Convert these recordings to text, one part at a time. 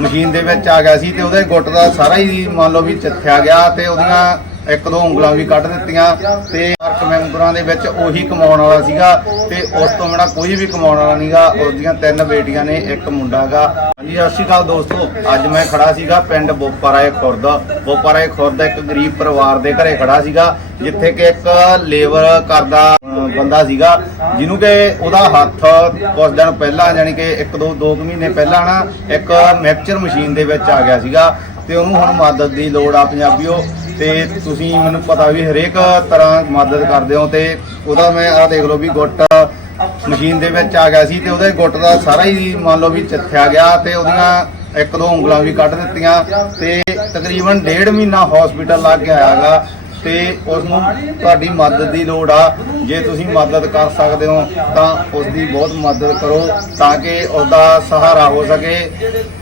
Machine ਦੇ ਵਿੱਚ ਆ ਗਿਆ ਸੀ ਤੇ ਉਹਦੇ ਗੁੱਟ ਦਾ ਸਾਰਾ ਹੀ ਮੰਨ ਲਓ ਵੀ ਚੱਥਿਆ ਗਿਆ ਤੇ ਉਹਦੀਆਂ ਇੱਕ ਦੋ ਉਂਗਲਾਂ ਵੀ ਕੱਢ ਦਿੱਤੀਆਂ ਤੇ ਵਰਕ ਮੈਂਬਰਾਂ ਦੇ ਵਿੱਚ ਉਹੀ ਕਮਾਉਣ ਵਾਲਾ ਸੀਗਾ ਤੇ ਉਸ ਤੋਂ ਬਿਨਾਂ ਕੋਈ ਵੀ ਕਮਾਉਣ ਵਾਲਾ ਨਹੀਂਗਾ ਉਹਦੀਆਂ ਤਿੰਨ ਬੇਟੀਆਂ ਨੇ ਇੱਕ ਮੁੰਡਾਗਾ ਹਾਂਜੀ ਸਤਿ ਸ਼੍ਰੀ ਅਕਾਲ ਦੋਸਤੋ। ਅੱਜ ਮੈਂ ਖੜਾ ਸੀਗਾ ਪਿੰਡ ਬੋਪਾਰਾਏ ਖੁਰਦ। ਬੋਪਾਰਾਏ ਖੁਰਦ ਇੱਕ ਗਰੀਬ ਪਰਿਵਾਰ ਦੇ ਘਰੇ ਖੜਾ ਸੀਗਾ ਜਿੱਥੇ ਕਿ ਇੱਕ ਲੇਬਰ ਕਰਦਾ ਅਹ, ਬੰਦਾ ਸੀਗਾ, ਜਿਹਨੂੰ ਕਿ ਉਹਦਾ ਹੱਥ ਕੁਝ ਦਿਨ ਪਹਿਲਾਂ, ਯਾਨੀ ਕਿ ਇੱਕ ਦੋ ਦੋ ਕੁ ਮਹੀਨੇ ਪਹਿਲਾਂ ਨਾ, ਇੱਕ ਮੈਕਚਰ ਮਸ਼ੀਨ ਦੇ ਵਿੱਚ ਆ ਗਿਆ ਸੀਗਾ ਤੇ ਉਹਨੂੰ ਹੁਣ ਮਦਦ ਦੀ ਲੋੜ ਆ ਪੰਜਾਬੀਓ। ਤੇ ਤੁਸੀਂ ਮੈਨੂੰ ਪਤਾ ਵੀ ਹਰੇਕ ਤਰ੍ਹਾਂ ਮਦਦ ਕਰਦੇ ਹੋ ਤੇ ਉਹਦਾ ਮੈਂ ਆਹ ਦੇਖ ਲਓ ਵੀ ਗੁੱਟ ਮਸ਼ੀਨ ਦੇ ਵਿੱਚ ਆ ਗਿਆ ਸੀ ਤੇ ਉਹਦੇ ਗੁੱਟ ਦਾ ਸਾਰਾ ਹੀ ਮੰਨ ਲਓ ਵੀ ਚੱਥਿਆ ਗਿਆ ਤੇ ਉਹਦੀਆਂ ਇੱਕ ਦੋ ਉਂਗਲਾਂ ਵੀ ਕੱਢ ਦਿੱਤੀਆਂ ਤੇ ਤਕਰੀਬਨ ਡੇਢ ਮਹੀਨਾ ਹਸਪੀਟਲ ਲੱਗ ਗਿਆ ਹੈਗਾ ਤੇ ਉਸ ਨੂੰ ਤੁਹਾਡੀ ਮਦਦ ਦੀ ਲੋੜ ਆ। ਜੇ ਤੁਸੀਂ ਮਦਦ ਕਰ ਸਕਦੇ ਹੋ, ਤਾਂ ਉਸ ਦੀ ਬਹੁਤ ਮਦਦ ਕਰੋ ਤਾਂ ਕਿ ਉਸ ਦਾ ਸਹਾਰਾ ਹੋ ਸਕੇ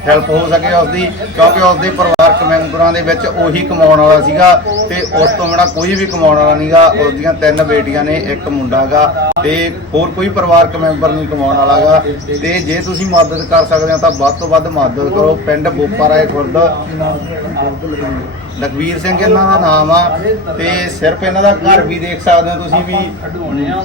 ਹੈਲਪ ਹੋ ਸਕੇ ਉਸ ਦੀ ਕਿਉਂਕਿ ਉਸ ਦੇ ਪਰਿਵਾਰਕ ਮੈਂਬਰਾਂ ਦੇ ਵਿੱਚ ਉਹੀ ਕਮਾਉਣ ਵਾਲਾ ਸੀਗਾ ਤੇ ਉਸ ਤੋਂ ਬਿਨਾਂ ਕੋਈ ਵੀ ਕਮਾਉਣ ਵਾਲਾ ਨਹੀਂਗਾ ਉਸ ਦੀਆਂ ਤਿੰਨ ਬੇਟੀਆਂ ਨੇ, ਇੱਕ ਮੁੰਡਾਗਾ ਤੇ ਹੋਰ ਕੋਈ ਪਰਿਵਾਰਕ ਮੈਂਬਰ ਨਹੀਂ ਕਮਾਉਣ ਵਾਲਾਗਾ ਤੇ ਜੇ ਤੁਸੀਂ ਮਦਦ ਕਰ ਸਕਦੇ ਹੋ, ਤਾਂ ਵੱਧ ਤੋਂ ਵੱਧ ਮਦਦ ਕਰੋ। ਪਿੰਡ ਬੋਪਾਰਾਏ ਖੁਰਦ। ਲਖਵੀਰ ਸਿੰਘ ਇਹਨਾਂ ਦਾ ਨਾਮ ਆ ਤੇ ਸਿਰਫ ਇਹਨਾਂ ਦਾ ਘਰ ਵੀ ਦੇਖ ਸਕਦੇ ਹੋ ਤੁਸੀਂ ਵੀ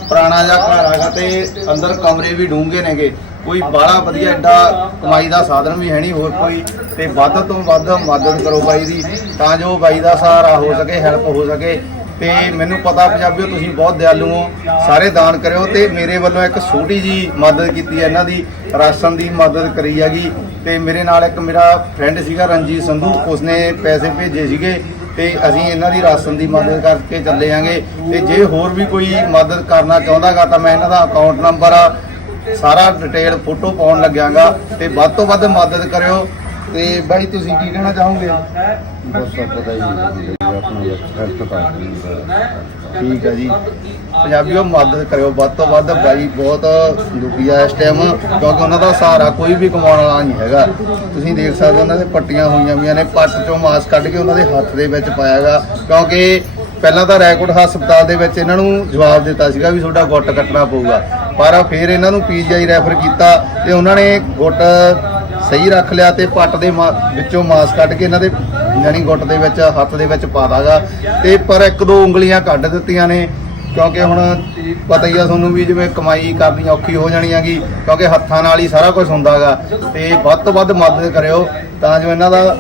ਪੁਰਾਣਾ ਜਿਹਾ ਘਰ ਹੈਗਾ ਤੇ ਅੰਦਰ ਕਮਰੇ ਵੀ ਡੂੰਘੇ ਨੇਗੇ। ਕੋਈ ਬਾਹਲਾ ਵਧੀਆ ਐਡਾ ਕਮਾਈ ਦਾ ਸਾਧਨ ਵੀ ਹੈ ਨਹੀਂ ਹੋਰ ਕੋਈ ਤੇ ਵੱਧ ਤੋਂ ਵੱਧ ਮਦਦ ਕਰੋ ਬਾਈ ਦੀ ਤਾਂ ਜੋ ਬਾਈ ਦਾ ਸਹਾਰਾ ਹੋ ਸਕੇ ਹੈਲਪ ਹੋ ਸਕੇ। ਤੇ ਮੈਨੂੰ ਪਤਾ ਪੰਜਾਬੀਓ, ਤੁਸੀਂ ਬਹੁਤ ਦਿਆਲੂ ਹੋ, ਸਾਰੇ ਦਾਨ ਕਰਿਓ ਤੇ ਮੇਰੇ ਵੱਲੋਂ ਇੱਕ ਛੋਟੀ ਜੀ ਮਦਦ ਕੀਤੀ ਹੈ, ਇਹਨਾਂ ਦੀ ਰਾਸ਼ਨ ਦੀ ਮਦਦ ਕਰੀ ਹੈਗੀ। ਤੇ ਮੇਰੇ ਨਾਲ ਇੱਕ ਮੇਰਾ ਫਰੈਂਡ ਸੀਗਾ, ਰਣਜੀਤ ਸੰਧੂ, ਉਸਨੇ ਪੈਸੇ ਭੇਜੇ ਸੀਗੇ ਤੇ ਅਸੀਂ ਇਹਨਾਂ ਦੀ ਰਾਸ਼ਨ ਦੀ ਮਦਦ ਕਰਕੇ ਚੱਲੇ ਆਂਗੇ। ਤੇ ਜੇ ਹੋਰ ਵੀ ਕੋਈ ਮਦਦ ਕਰਨਾ ਚਾਹੁੰਦਾਗਾ ਤਾਂ ਮੈਂ ਇਹਨਾਂ ਦਾ ਅਕਾਊਂਟ ਨੰਬਰ ਸਾਰਾ ਡਿਟੇਲ ਫੋਟੋ ਪਾਉਣ ਲੱਗਿਆਗਾ ਤੇ ਵੱਧ ਤੋਂ ਵੱਧ ਮਦਦ ਕਰਿਓ। ਤੇ ਬਾਈ ਤੁਸੀਂ ਕੀ ਕਹਿਣਾ ਚਾਹੋਗੇ? ਬਸ ਪਤਾ ਹੀ ਨਹੀਂ ਆਪਣਾ ਹੈਲਪ ਕਰ ਠੀਕ ਹੈ ਜੀ। ਪੰਜਾਬੀਓ ਮਦਦ ਕਰਿਓ। ਵੱਧ ਤੋਂ ਵੱਧ ਬਾਈ ਬਹੁਤ ਦੁਖੀ ਆ ਇਸ ਟਾਈਮ ਕਿਉਂਕਿ ਉਹਨਾਂ ਦਾ ਸਹਾਰਾ ਕੋਈ ਵੀ ਕਮਾਉਣ ਵਾਲਾ ਨਹੀਂ ਹੈਗਾ। ਤੁਸੀਂ ਦੇਖ ਸਕਦੇ ਹੋ ਉਹਨਾਂ ਦੇ ਪੱਟੀਆਂ ਹੋਈਆਂ ਵੀਆਂ ਨੇ ਪੱਟ ਚੋਂ ਮਾਸ ਕੱਢ ਕੇ ਉਹਨਾਂ ਦੇ ਹੱਥ ਦੇ ਵਿੱਚ ਪਾਇਆਗਾ ਕਿਉਂਕਿ ਪਹਿਲਾਂ ਤਾਂ ਰੈਕੋਰਡ ਹਸਪਤਾਲ ਦੇ ਵਿੱਚ ਇਹਨਾਂ ਨੂੰ ਜਵਾਬ ਦਿੱਤਾ ਸੀਗਾ ਵੀ ਤੁਹਾਡਾ ਗੁੱਟ ਕੱਟਣਾ ਪਊਗਾ। ਪਰ ਫਿਰ ਇਹਨਾਂ ਨੂੰ ਪੀਜੀਆਈ ਰੈਫਰ ਕੀਤਾ ਤੇ ਉਹਨਾਂ ਨੇ ਗੁੱਟ ਸਹੀ ਰੱਖ ਲਿਆ ਤੇ ਪੱਟ ਦੇ ਮਾ- ਵਿੱਚੋਂ ਮਾਸ ਕੱਢ ਕੇ ਇਹਨਾਂ ਦੇ, ਯਾਨੀ ਗੁੱਟ ਦੇ ਵਿੱਚ, ਹੱਥ ਦੇ ਵਿੱਚ ਪਾ ਦਾਗਾ। ਤੇ ਪਰ ਇੱਕ ਦੋ ਉਂਗਲੀਆਂ ਕੱਢ ਦਿੱਤੀਆਂ ਨੇ, ਕਿਉਂਕਿ ਹੁਣ ਪਤਾ ਹੀ ਆ ਤੁਹਾਨੂੰ ਵੀ ਜਿਵੇਂ ਕਮਾਈ ਕਰਨੀ ਔਖੀ ਹੋ ਜਾਣੀ ਹੈਗੀ ਕਿਉਂਕਿ ਹੱਥਾਂ ਨਾਲ ਹੀ ਸਾਰਾ ਕੁਝ ਹੁੰਦਾਗਾ। ਤੇ ਵੱਧ ਤੋਂ ਵੱਧ ਮਦਦ ਕਰਿਓ, ਤਾਂ ਜੋ ਇਹਨਾਂ ਦਾ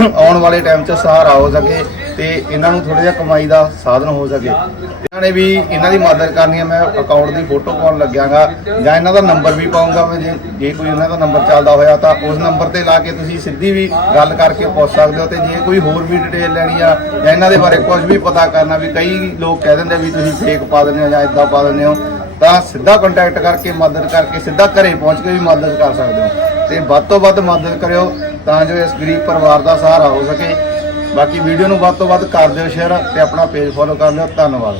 ਆਉਣ ਵਾਲੇ ਟਾਈਮ 'ਚ ਸਹਾਰਾ ਹੋ ਸਕੇ ਤੇ ਇਹਨਾਂ ਨੂੰ ਥੋੜਾ ਜਿਹਾ ਕਮਾਈ ਦਾ ਸਾਧਨ ਹੋ ਸਕੇ। ਇਹਨਾਂ ਨੇ ਵੀ ਇਹਨਾਂ ਦੀ ਮਦਦ ਕਰਨੀ ਹੈ। ਮੈਂ ਅਕਾਊਂਟ ਦੀ ਫੋਟੋ ਪਾਉਣ ਲੱਗਿਆਗਾ ਜਾਂ ਇਹਨਾਂ ਦਾ ਨੰਬਰ ਵੀ ਪਾਉਂਗਾ ਮੈਂ। ਜੇ ਜੇ ਕੋਈ ਇਹਨਾਂ ਦਾ ਨੰਬਰ ਚੱਲਦਾ ਹੋਇਆ ਤਾਂ ਉਸ ਨੰਬਰ ਤੇ ਲਾ ਕੇ ਤੁਸੀਂ ਸਿੱਧੀ ਵੀ ਗੱਲ ਕਰਕੇ ਪੁੱਛ ਸਕਦੇ ਹੋ ਤੇ ਜੇ ਕੋਈ ਹੋਰ ਵੀ ਡਿਟੇਲ ਲੈਣੀ ਆ ਜਾਂ ਇਹਨਾਂ ਦੇ ਬਾਰੇ ਕੁਝ ਵੀ ਪਤਾ ਕਰਨਾ ਵੀ ਕਈ ਲੋਕ ਕਹਿ ਦਿੰਦੇ ਵੀ ਤੁਸੀਂ ਫੇਕ ਪਾ ਦਿੰਦੇ ਹੋ ਜਾਂ ਇਦਾਂ ਪਾ ਦਿੰਦੇ ਹੋ ਤਾਂ ਸਿੱਧਾ ਕੰਟੈਕਟ ਕਰਕੇ ਮਦਦ ਕਰਕੇ ਸਿੱਧਾ ਘਰੇ ਪਹੁੰਚ ਕੇ ਵੀ ਮਦਦ ਕਰ ਸਕਦੇ ਹੋ। ਤੇ ਵੱਧ ਤੋਂ ਵੱਧ ਮਦਦ ਕਰਿਓ। ਤਾਂ ਜੋ ਇਸ ਗਰੀਬ ਪਰਿਵਾਰ ਦਾ ਸਹਾਰਾ ਹੋ ਸਕੇ। ਬਾਕੀ ਵੀਡੀਓ ਨੂੰ ਵੱਧ ਤੋਂ ਵੱਧ ਕਰ ਦਿਓ ਸ਼ੇਅਰ ਤੇ ਆਪਣਾ ਪੇਜ ਫੋਲੋ ਕਰ ਲਿਓ। ਧੰਨਵਾਦ।